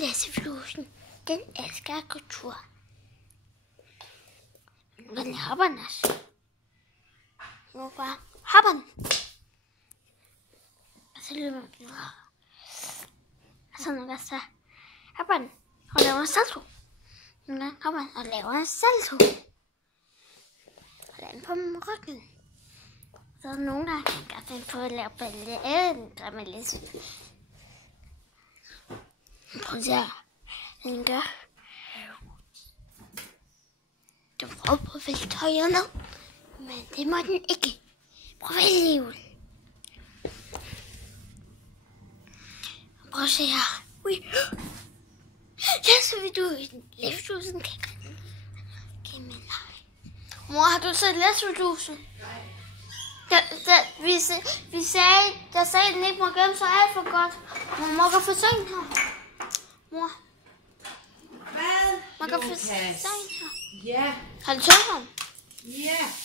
Lasseflusen, den elsker at gå tur. Den hopper den også. Nu bare hopper den. Og så løber den videre. Og så nu så hopper den og laver en salto. Nu hopper den og laver en salto. Og lader den på ryggen. Så er der nogen, der kan godt finde på at lave ballet. Der med lidt. Prøv at se her. Den gør. Du prøver på at vælge tøjet ned. Men det må den ikke. Prøv at vælge jul. Prøv at se her. Ui. Ja, så vil du i den Lasseflusen kan med dig. Mor, har du set Lasseflusen? Nej. Vi sagde, der sagde, at den ikke må gemme sig alt for godt. Man må godt få sengen her. Mor. Hvad? Man kan få sengen her. Ja. Har du tøjet ham? Ja.